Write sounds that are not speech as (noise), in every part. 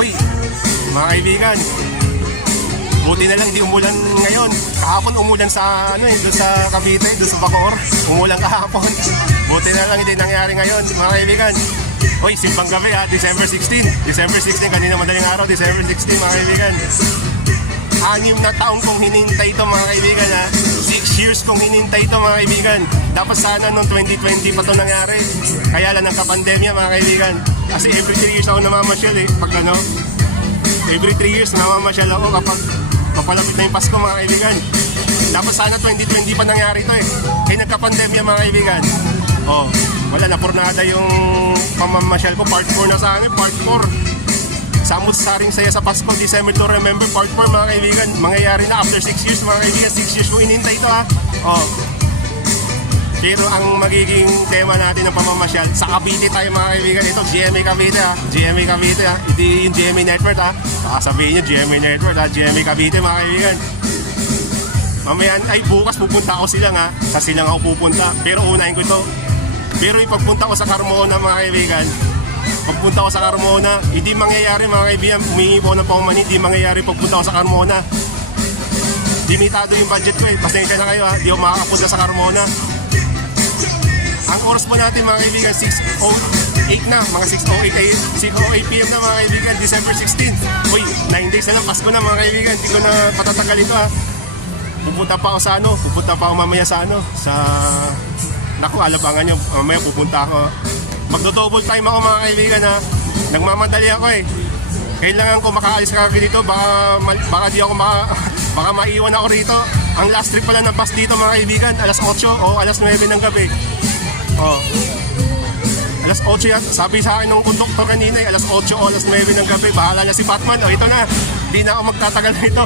Uy, mga kaibigan, buti na lang hindi umulan ngayon. Kahapon umulan sa ano eh, doon sa Cavite, doon sa Bacoor. Umulan kahapon. Buti na lang hindi nangyari ngayon, mga kaibigan. Uy, simbang gabi ha, December 16. December 16, kanina madaling araw, December 16, mga kaibigan. Anim na taong kong hinintay ito mga kaibigan ha. Six years kong hinintay ito mga kaibigan. Dapat sana noong 2020 pa ito nangyari. Kaya lang nagka-pandemya mga kaibigan. Kasi every 3 years ako namamasyal eh. Pag ano, every 3 years namamasyal ako kapag papalapit na yung Pasko mga kaibigan. Dapat sana 2020 pa nangyari ito eh. Kaya nagka-pandemya mga kaibigan. Oh, wala na pornada yung pamamasyal ko. Part 4 na sa akin, part 4. Samot saring saya sa Pasko, December to remember, part 4 mga kaibigan. Mangyayari na after 6 years mga kaibigan. 6 years ko inintay ito ha. Oh. Pero ang magiging tema natin ng pamamasyal, sa Cavite tayo mga kaibigan. Ito, GMA Cavite ha. GMA Cavite ha. Hindi yung GMA Network ha. Baka sabihin nyo, GMA Network ha. GMA Cavite mga kaibigan. Mamaya, ay bukas pupunta ako silang ha. Sa silang ako pupunta. Pero unahin ko ito. Pero ipagpunta ko sa Carmona mga kaibigan, pagpunta ko sa Carmona, hindi mangyayari mga kaibigan, humingi po ng paumanhin, hindi mangyayari pagpunta ko sa Carmona. Limitado yung budget ko eh, pasensya na kayo ha, hindi ako makakapunta sa Carmona. Ang oras po natin mga kaibigan, 6.08 na, mga 6.08 ay 6.08 PM na mga kaibigan, December 16. Uy, 9 days na lang, Pasko na mga kaibigan, hindi ko na patatagal ito ha. Pupunta pa ako sa ano, pupunta pa ako mamaya sa ano, sa... Naku, alabangan nyo, mamaya pupunta ako. Magdo-double time ako mga kaibigan ha. Nagmamadali ako eh. Kailangan ko makaalis kagad dito, baka, baka di ako maka, (laughs) baka maiwan ako rito. Ang last trip pala ng bus dito mga kaibigan, alas 8 o alas 9 ng gabi. Oh. Alas 8 yan. Sabi sa akin ng konduktor kanina, eh, alas 8 o alas 9 ng gabi. Bahala na si Batman. O ito na. Di na ako magtatagal dito.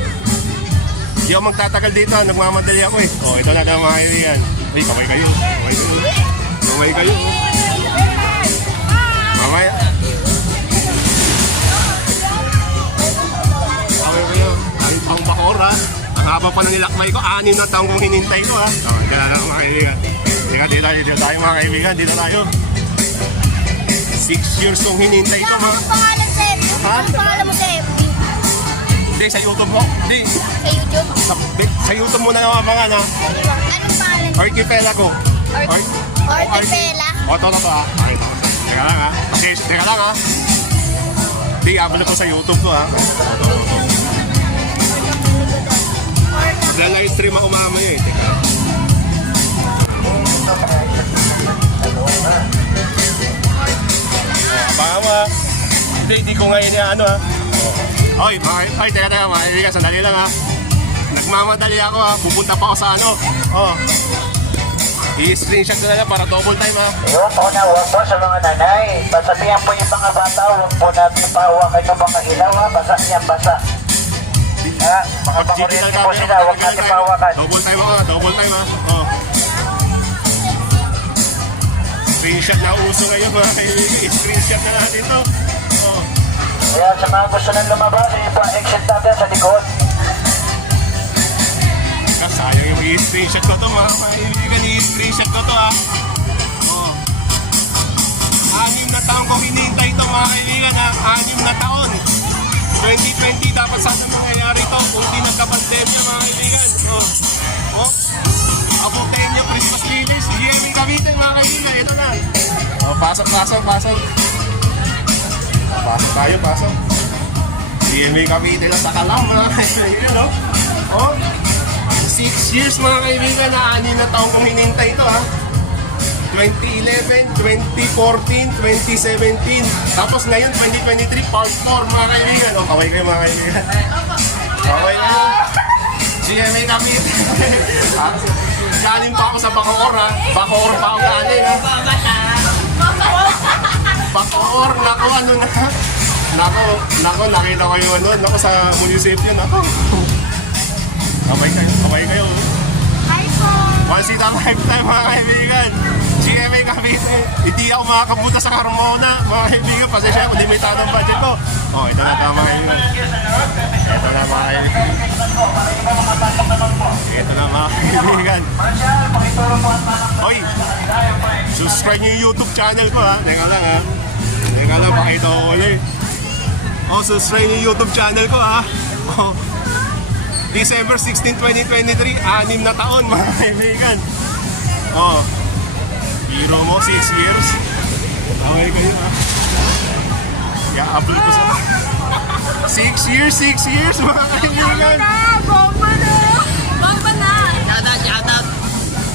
Di ako magtatagal dito. Nagmamadali ako eh. O ito na na mga kaibigan. Ay, kamay kayo. Kamay kayo. Kamay kayo. Mamaya. Kamay kayo. Ay, pang bakor ha. Ang haba pa ng nilakbay ko. Anim na taong kong hinintay ko ha. O, dito na lang mga kaibigan. Dito, dito, dito tayo mga kaibigan. Dito tayo. Six years kong hinintay ito mga... Anong pangalan sa FB? Ha? Anong pangalan mo sa FB? Hindi, sa YouTube mo. Hindi. Sa YouTube? Sa, sa YouTube muna na mga na. Anong pangalan? Archipela ko. Art- Archipela? O, to, to, to ha. Okay, to. Teka lang ha. Kasi, teka lang ha. Hindi, abot na to sa YouTube ko ha. Dahil live stream ako mamaya eh. Teka ha. Hindi, hindi ko ngayon ano ha. Oy, ay, ay, teka, teka, mga kaibigan, sandali lang ha. Nagmamadali ako ha, pupunta pa ako sa ano. Oh. I-screenshot ko na lang para double time ha. Yun po na, huwag po sa mga nanay. Pasabihan po yung mga bata, huwag po natin pahawakan yung mga ilaw ha. Basa niyan, basa. Ha? Mga Pag digital po camera, sila, huwag natin pahawakan. Double time ako ha, double time ha. Oh. Screenshot na uso ngayon mga kaibigan. I-screenshot na natin to. Oh. Kaya sa mga gusto nang lumabas, ipa-exit natin sa likod. Ah, sayang yung i-screenshot ko to mga kaibigan. I-screenshot ko to ha. Oh. Anim na taon kong hinihintay to mga kaibigan ha. Anim na taon. 2020 dapat sana nangyayari to kung di nagka-pandemya mga kaibigan. Oh. Oh. Cavite mga kaibigan. Ito na. Oh, pasok, pasok, pasok. Pasok tayo, pasok. GMA Cavite lang sa kalam mga kaibigan. No? Oh. Six years mga kaibigan na anin na taong kong hinintay ito ha. 2011, 2014, 2017. Tapos ngayon 2023 part 4 mga kaibigan. O kaway kayo mga kaibigan. Kaway kayo. GMA Cavite. (laughs) Galing pa ako sa Bacoor ha. Bacoor pa ako galing ha. Bacoor, nako ano na. Nako, nako nakita ko yung ano, nako sa munisipyo, nako. Kaway kayo, kaway kayo. Hi po! Once in a lifetime mga kaibigan. GMA Cavite. Hindi ako makakapunta sa Carmona mga kaibigan. Pasensya ako, limitado ang budget ko. Oh, ito na tama kaibigan. Ito na mga kaibigan. Ito na mga kaibigan. Hoy! Subscribe niyo yung YouTube channel ko ha. Teka lang ha. Teka lang, pakita ko ulit. Oh, subscribe yung YouTube channel ko ha. Oh. December 16, 2023, anim na taon mga kaibigan. Oh. Biro mo, 6 years. Okay kayo ha. I-upload ko sa... (laughs) 6 years, 6 years mga kaibigan. Bomba na! Bomba na!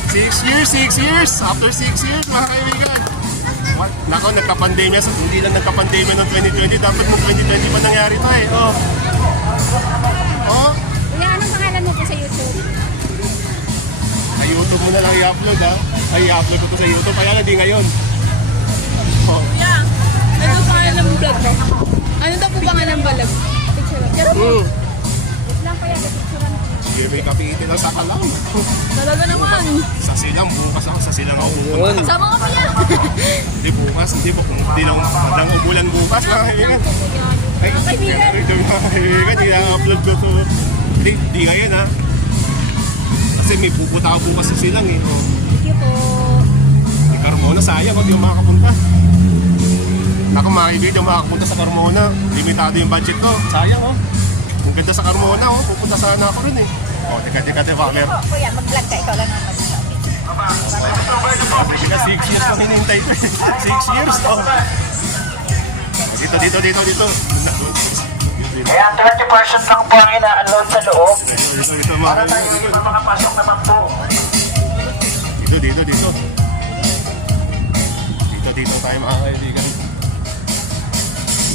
Six years, six years. After six years, mga kaibigan. What? Nako, nagka-pandemya. So, hindi lang nagka-pandemya noong 2020. Dapat noong 2020 pa nangyari to eh. Oh. Oh. Kuya, anong pangalan mo po sa YouTube? Sa YouTube mo na lang i-upload ha. Ay, i-upload ko to sa YouTube. Kaya lang di ngayon. Oh. Kuya, ano pangalan ng vlog mo? Ano daw po pangalan ng vlog? Picture lang. Mm. Lang kuya, picture na. Sige, may kapiti lang sa kalam. talaga naman. Sa silang, bukas ako sa silang ako pupunta. Sama ka pala. (laughs) Hindi bukas, hindi po. Kung hindi lang, lang umulan bukas, kaibigan. Ay, kaibigan. kaibigan, i-upload ko to. Hindi, hindi ngayon ha. Kasi may pupunta ako bukas sa silang eh. Carmona, sayang kung di mo makakapunta. Ako mga kaibigan, makakapunta sa Carmona. Limitado yung budget ko. Sayang oh. Ang ganda sa Carmona oh. Pupunta sana ako rin eh. Oh, teka, teka, teka, Valer. Kuya, mag-vlog ka. Ikaw lang naman sa akin. Teka, six years ko hinintay ko (laughs) eh. Six years oh. Dito, dito, dito, dito. Kaya 30% lang po ang ina-unload sa loob. Para tayo hindi makapasok naman po. Dito, dito, dito. Dito, tayo mga kaibigan.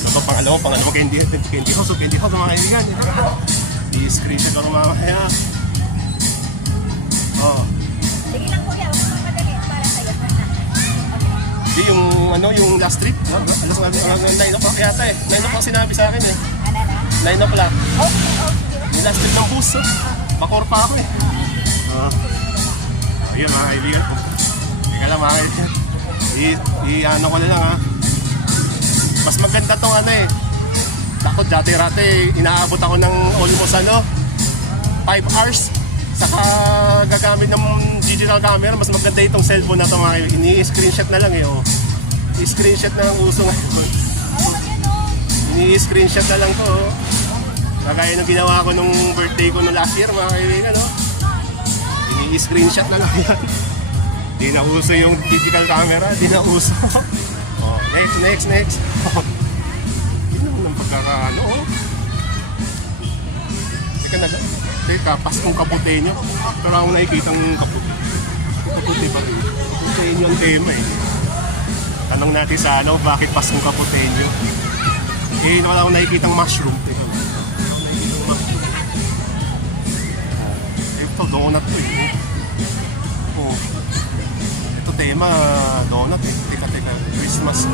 Ito pangalawa, pangalawa candy, candy house, o candy house mga kaibigan. I-screenshot ako mamaya. Oh. Sige lang kuya, huwag kang madali. Para sa'yo. Di yung ano, yung last trip, no? Alas nga, 9 o'clock yata eh. 9 o'clock sinabi sa akin eh. Ano na? 9 o'clock. Okay, okay. Yung last trip ng bus, oh. Bakor pa ako eh. Oh. Ayun mga kaibigan. Teka lang mga kaibigan. I, i ano ko na lang ha. Mas maganda tong ano eh. Ako dati-rati inaabot ako ng almost ano 5 hours saka gagamit ng digital camera mas maganda itong cellphone na to mga ini-screenshot na lang eh oh. i-screenshot na ang uso ngayon ini-screenshot na lang to oh. Kagaya ng ginawa ko nung birthday ko no last year mga kaibigan no? ini-screenshot na lang (laughs) yan di na uso yung digital camera di na uso. (laughs) Oh, next next next. (laughs) Yun naman ang pagkakaano oh. teka na teka paskong kaputenyo. Pero ako nakikita ng kapute kaputi pa rin kaputenyo ang tema eh. Tanong natin sa ano bakit paskong kaputenyo? Eh wala akong nakikita mushroom. Teka lang. Ito, donut to eh. Tema, donut eh. Teka, teka, Christmas.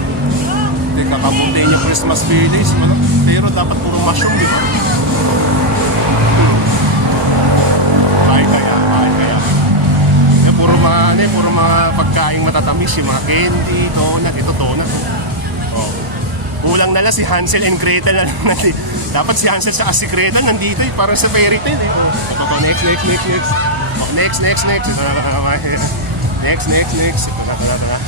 Teka, kapunti niya Christmas village. Ano? Pero dapat puro mushroom, di ba? Bakit kaya? Bakit kaya? Eh, puro mga, ano, puro mga pagkain matatamis, yung mga candy, donut. Ito, donut. Oh. Kulang na lang si Hansel and Gretel (laughs) na lang nandito. Dapat si Hansel sa si Gretel nandito eh, parang sa fairy tale eh. Oh, ito, next, next, next, next. Oh, next, next, next. (laughs) Na. Next, next, next. Ito na, ito na, na.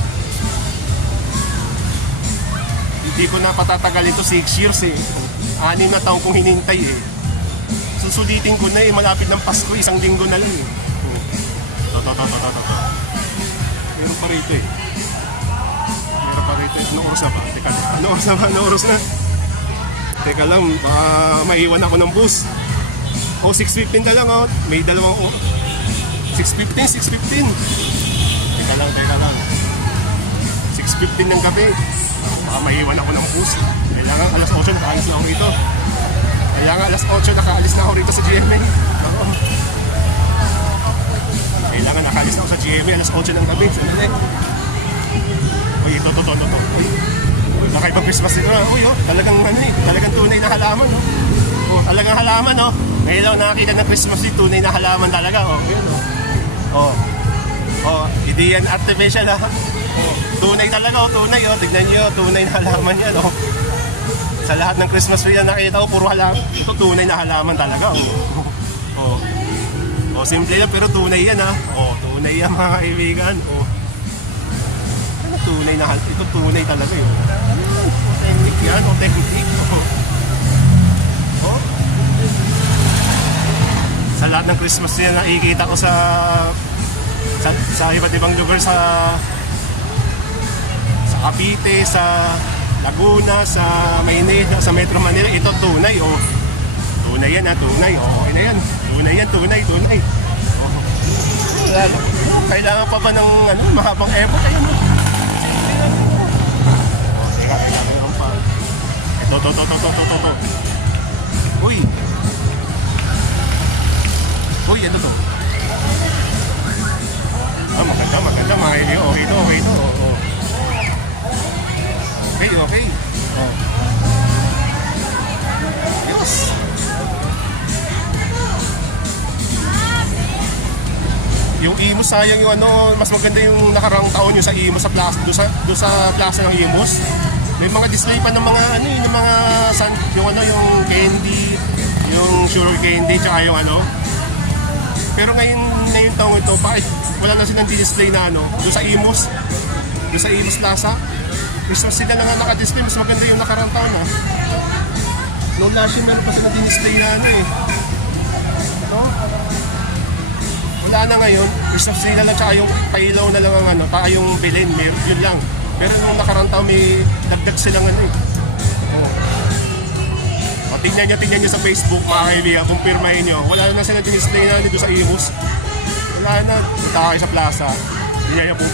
Hindi ko na patatagal ito 6 years eh. Anim na taon kong hinintay eh. Susulitin ko na eh, malapit ng Pasko, isang linggo na lang eh. Oh. Ito, ito, ito, ito, ito. Meron pa rito eh. Meron pa rito. Anong oras na ba? Teka, anong oras na ba? Anong oras na? Teka lang, baka maiwan ako ng bus. O, 6.15 na lang, oh. May dalawang, oh. 6.15, 6.15. Teka lang, teka lang. 6.15 ng gabi. Baka maiwan ako ng bus. Kailangan alas 8 nakaalis na ako rito. Kailangan alas 8 nakaalis na ako rito sa GMA. Oo. Kailangan nakaalis na ako sa GMA alas 8 ng gabi. Sandali. Uy, ito, ito, ito, ito. Uy, nakaibang Christmas dito. Uy, oh, talagang ano eh, talagang tunay na halaman, no? Oh, talagang halaman, no? Ngayon lang nakakita ng Christmas tree, tunay na halaman talaga, oh. Yun, oh. Oh. Oh, hindi yan artificial ha. Tunay talaga oh, tunay oh. Tignan niyo, tunay na halaman yan oh. Sa lahat ng Christmas tree na nakita ko, puro halaman. Ito tunay na halaman talaga oh. oh. Oh, simple lang pero tunay yan ha. Oh, tunay yan mga kaibigan. Oh. Ano tunay na halaman? Ito tunay talaga yun. Oh, technique yan, oh, technique. Oh. oh. Sa lahat ng Christmas tree na nakikita ko sa sa, sa iba't ibang lugar sa sa Cavite, sa Laguna, sa Maynila, sa Metro Manila, ito tunay oh. Tunay yan ha, tunay. Oh, okay na yan. Tunay yan, tunay, tunay. Oh. Lalo. Kailangan pa ba ng ano, mahabang effort? Ayun oh. Oh, teka, teka, meron pa. Ito, to, to, to, to, to, to, to. Uy! Uy, ito to. Ah, maganda, maganda, kaibigan. Okay to, okay to. Oh, oh. Okay, okay. Oh. Yung Imus, sayang yung ano, mas maganda yung nakarang taon yung sa Imus sa plaza, doon sa, doon sa plaza ng Imus. May mga display pa ng mga ano, yung mga san, yung ano, yung candy, yung sugar candy, tsaka yung ano. Pero ngayon, ngayon taong ito, bakit wala na silang display na ano, doon sa Imus, doon sa Imus Plaza. Christmas sila na nga naka-display, mas maganda yung nakarang taon ah. No last year meron pa sila display na ano eh. No? Wala na ngayon, Christmas tree na tsaka yung pailaw na lang ang ano, tsaka yung bilin, yun lang. Pero nung nakarang taon may dagdag silang ano eh. Tingnan nyo, tingnan nyo sa Facebook mga kaibigan, kumpirmahin nyo. Wala na silang display na dito sa Imus. Wala na, punta kayo sa plaza. Hindi na po,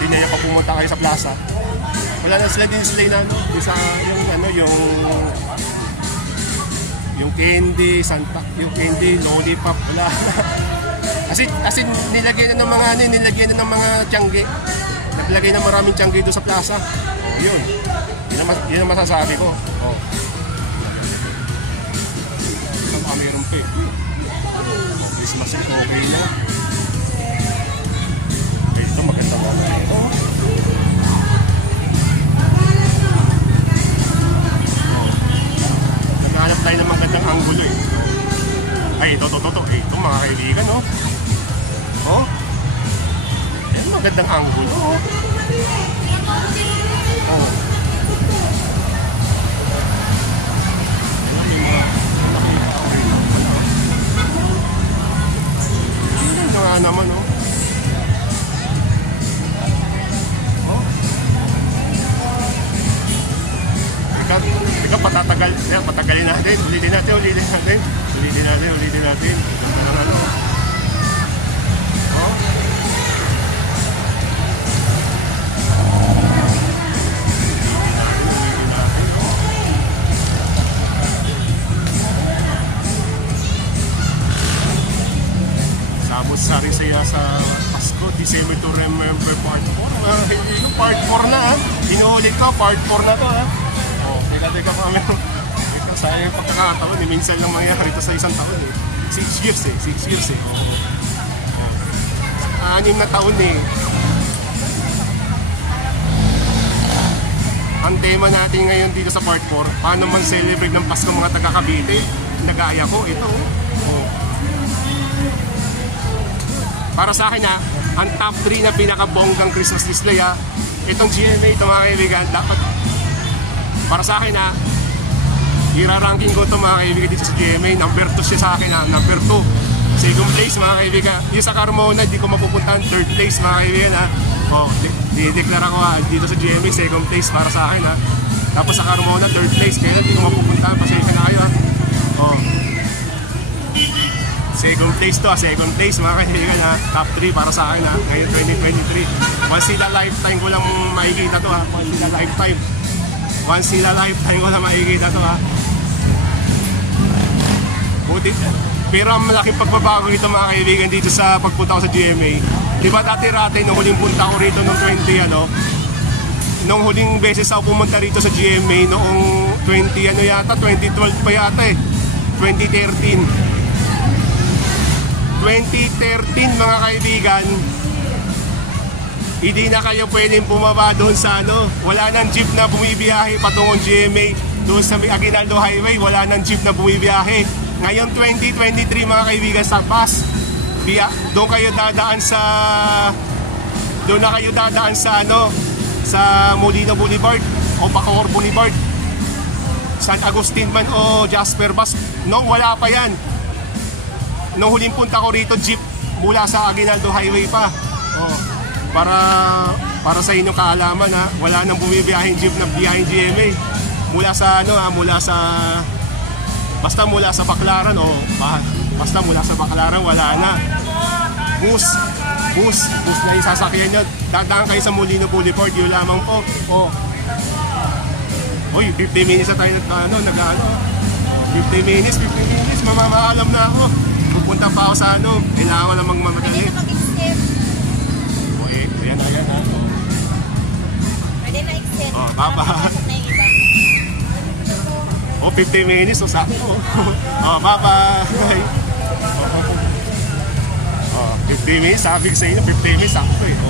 hindi na pa pumunta kayo sa plaza. Wala na sila display na sa yung ano, yung yung candy, Santa, yung candy, lollipop, wala (laughs) na. Kasi, kasi nilagyan na ng mga ano, nilagyan na ng mga tiyangge. Naglagay na maraming tiyangge doon sa plaza. Yun. Yun ang, mas- ang masasabi ko. Oh. Christmas tree, okay na. Okay, ito maganda ba? Ito. Naghanap tayo ng magandang angulo eh. Ay, ito, ito, ito, ito. Eh, ito mga kaibigan, oh. Oh. Ayan, magandang angulo, oh. Oh. Naman, oh. Oh. Ikaw, ikaw patatagal, yan, patagalin natin, ulitin natin, ulitin natin, ulitin natin, ulitin natin. Ganda ng ano. Part 4 na to ha. Oh, teka, teka kami. Teka, sayang yung pagkakataon eh. Minsan lang mangyayari ito sa isang taon eh. 6 years eh, 6 years eh. Oo. Oh. Anim na taon eh. Ang tema natin ngayon dito sa part 4, paano man celebrate ng Pasko mga taga Cavite. Nagaya ko, ito. Oh. Para sa akin ha, ang top 3 na pinakabonggang Christmas display ha, itong GMA, ito mga kaibigan, dapat para sa akin ha, ira-ranking ko ito mga kaibigan dito sa GMA, number 2 siya sa akin ha, number 2. Second place mga kaibigan, yung sa Carmona, di ko mapupuntahan, third place mga kaibigan ha. O, di- dideklara ko ha, dito sa GMA, second place para sa akin ha. Tapos sa Carmona, third place, kaya di ko mapupuntahan, pasensya na kayo ha. O, Second place to, ah, second place mga kaibigan ha. Top 3 para sa akin ha, ngayon 2023. Once in a lifetime ko lang makikita to ha. Once in a lifetime. Once in a lifetime ko lang makikita to ha. Buti. Pero ang malaking pagbabago nito mga kaibigan dito sa pagpunta ko sa GMA. Di ba dati-rati nung huling punta ko rito noong 20 ano, nung huling beses ako pumunta rito sa GMA noong 20 ano yata, 2012 pa yata eh. 2013. 2013 mga kaibigan. Hindi na kayo pwedeng bumaba doon sa ano wala nang jeep na bumibiyahe patungong GMA doon sa Aguinaldo Highway wala nang jeep na bumibiyahe. Ngayon 2023 mga kaibigan sa bus biya, doon kayo dadaan sa doon na kayo dadaan sa ano sa Molino Boulevard o Bacoor Boulevard. San Agustin man o Jasper Bus. No wala pa yan nung huling punta ko rito, jeep mula sa Aguinaldo Highway pa. Oh, para para sa inyong kaalaman ha, wala nang bumibiyahing jeep na biyahing GMA. Mula sa ano ha, mula sa basta mula sa Baclaran o ba- basta mula sa Baclaran wala na. Bus, bus, bus na yung sasakyan nyo. Dadaan kayo sa Molino Boulevard, yun lamang po. Oh. Oy, 50 minutes na tayo nag, ano, nag, ano, 50 minutes, 50 minutes, mamamaalam na ako. Pupunta pa ako sa ano, kailangan ko namang Pwede mamadali. na mag-extend. O, eh, ayan, ayan, ayan. Pwede na extend. Oh, yung iba. O, 50 minutes, o sakto. o, bye-bye. O, 50 minutes, sabi ko sa inyo, 50 minutes, sakto eh. O,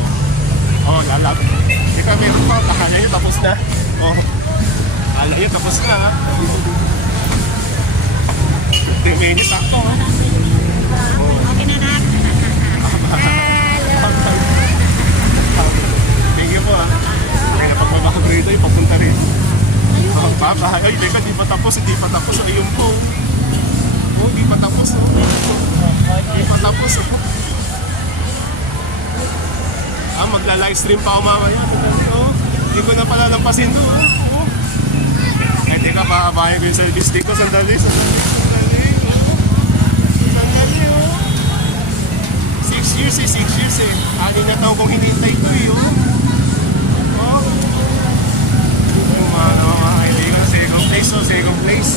o lalab. Teka, meron pa, akala nyo tapos na. O, akala nyo tapos na. ha? 50 minutes, sakto. ha? Okay na na. Thank you po ah. Kaya ay papunta rin. Oh, bye-bye. Ay, teka, di pa tapos, hindi pa tapos. Ayun po. Oh, di pa tapos. Oh. Di pa tapos. Oh. Ah, magla-live stream pa ako mamaya. Oh, ko na pala lampasin to. Oh. Eh, teka, pahabayan ko yung service ko. Sandali, sandali, sandali. Sandali, oh. Six years eh, six years eh. Anin na taon kong hinintay ko eh. Oh. Yung mga ano, mga kaibigan, second place, oh, second place.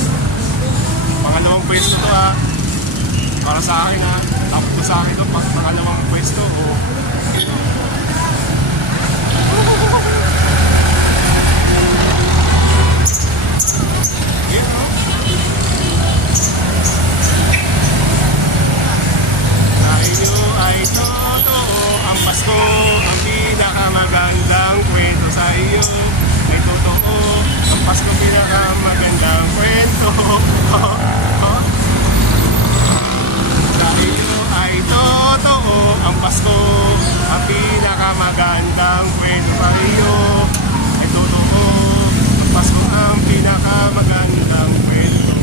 Pangalawang pwesto to ha. Para sa akin ha. Tapos to sa akin to, pangalawang pwesto, oh. Yun, oh. Tayo ay totoo Ang Pasko ang pinakamagandang kwento sa iyo May totoo Ang Pasko pinakamagandang kwento Tayo ay totoo Ang Pasko ang pinakamagandang kwento sa iyo May totoo Ang Pasko ang pinakamagandang kwento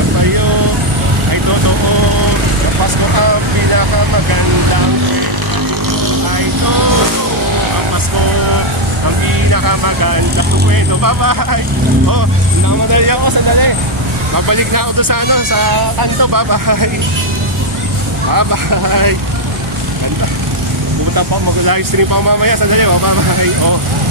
at tayo ay totoo na Pasko ang pinakamagandang kwento ay totoo ang Pasko ang pinakamagandang kwento bye-bye oh namadali ako sandali mabalik na ako doon sa ano sa kanto bye-bye. Bye-bye. Ganda. Pupunta pa mag live stream pa ako mamaya. Sandali oh bye-bye. Oh